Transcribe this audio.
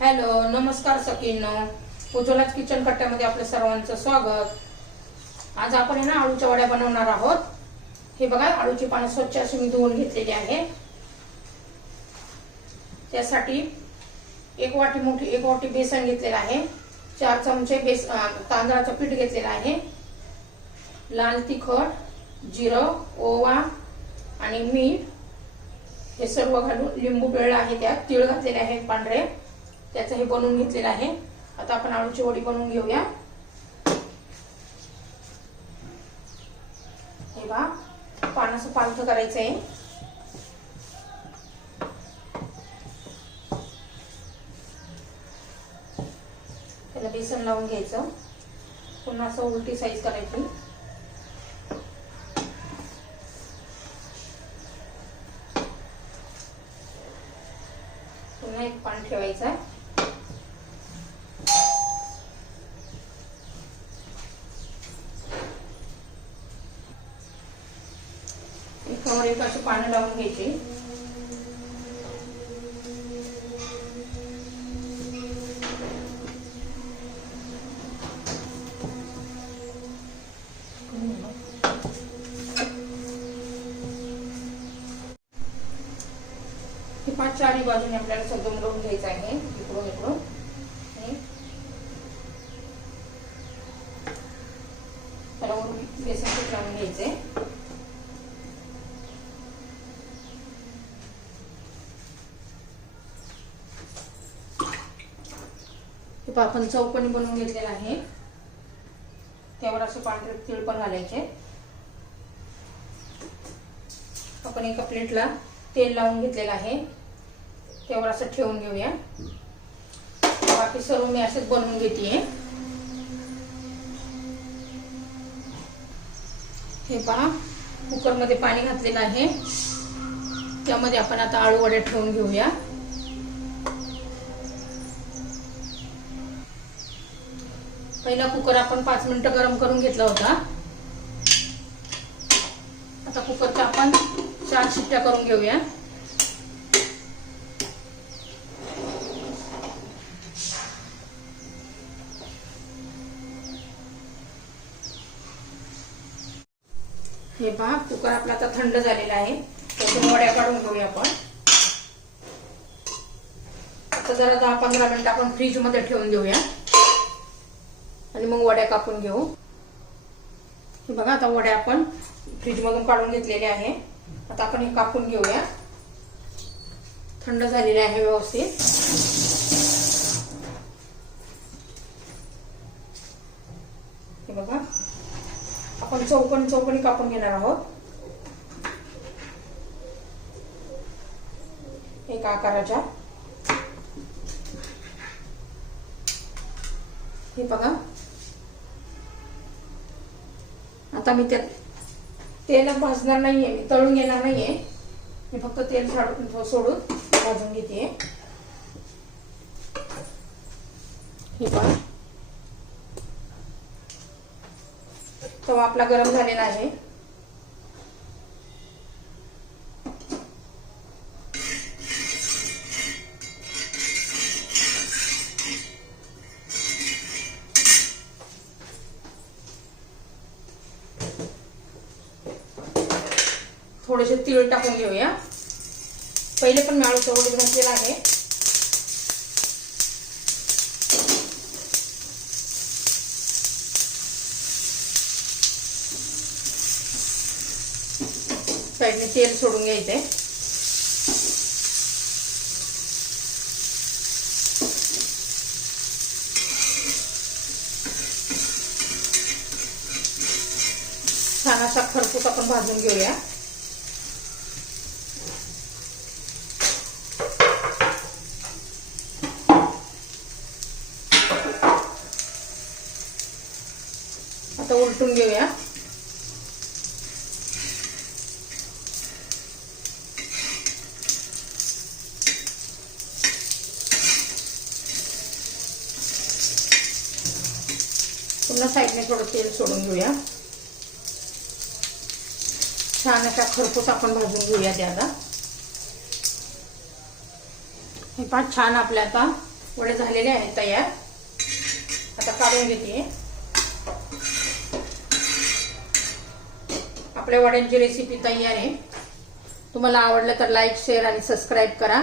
Hello नमस्कार सखींनो. उज्ज्वलाच kitchen कट्ट्यामध्ये आपल्या सर्वांचं स्वागत. आज आपण आहे ना आळूच्या वड्या बनवणार आहोत. हे बघा आळूची पानं स्वच्छ अशी मी धुवून घेतलेली आहे. त्यासाठी एक वाटी मोठी एक वाटी बेसन घेतलेलं आहे. चार चमचे बेस तांदळाचं पीठ घेतलेलं आहे. लाल तिखट जिरं ओवा आणि मीठ हे सर्व घालून लिंबू पिळलं आहे त्यात. तीळ घातलेले आहेत पांढरे. त्याचं हे बनवून घेतलेलं आहे. आता आपण आळूची वडी बनवून घेऊया. हे बा पानाचं पालथं करायचं आहे त्याला बेसन लावून घ्यायचं. पुन्हा असं उलटी साईज करायची. पुन्हा एक पान ठेवायचा. एकावर एक असं पानं लावून घ्यायची. पाच चारही बाजूने आपल्याला सगळं मिळवून घ्यायचं आहे. इकडून इकडून. त्याला बेसन लावून घ्यायचंय. हे पहा आपण चौकणी बनवून घेतलेलं आहे. त्यावर असं पांढरे तीळ पण घालायचे. आपण एका प्लेटला तेल लावून घेतलेलं आहे. त्यावर असं ठेवून घेऊया. बाकी सर्व मी असेच बनवून घेते हे पहा कुकरमध्ये पाणी घातलेलं आहे. त्यामध्ये आपण आता आळू वड्या ठेवून घेऊया. पहिला कुकर आपण पाच मिनिटं गरम करून घेतला होता. आता कुकरचा आपण चार शिट्ट्या करून घेऊया. हे पहा कुकर आपला आता थंड झालेला आहे. त्याच्या वड्या काढून घेऊया आपण. आता जरा दहा पंधरा मिनिट आपण फ्रीजमध्ये ठेवून देऊया आणि मग वड्या कापून घेऊ. हे बघा आता वड्या आपण फ्रीजमधून काढून घेतलेल्या आहे. आता आपण हे कापून घेऊया. थंड झालेले आहे व्यवस्थित. हे बघा आपण चौकण चौकणी कापून घेणार आहोत. एका आकाराच्या. हे बघा आता मी त्यात तेल भाजणार नाहीये मी तळून घेणार नाहीये. मी फक्त तेल साडून सोडून भाजून घेते. हे पण तवा आपला गरम झालेला आहे. थोडेसे तीळ टाकून घेऊया. पहिले पण मी आळूचा वडीत घातलेला आहे. साईडने तेल सोडून घ्यायचंय. छान असा खरपूस आपण भाजून घेऊया. आता उलटून घेऊया. पुन्हा साईडने थोडं तेल सोडून घेऊया. छान अशा खरपूस आपण भाजून घेऊया ते आता. हे पाच छान आपल्या आता वडे झालेले आहेत तयार. आता काढून घेते. आपल्या वड्यांची रेसिपी तयार आहे. तुम्हाला आवडलं तर लाईक शेअर आणि सबस्क्राईब करा.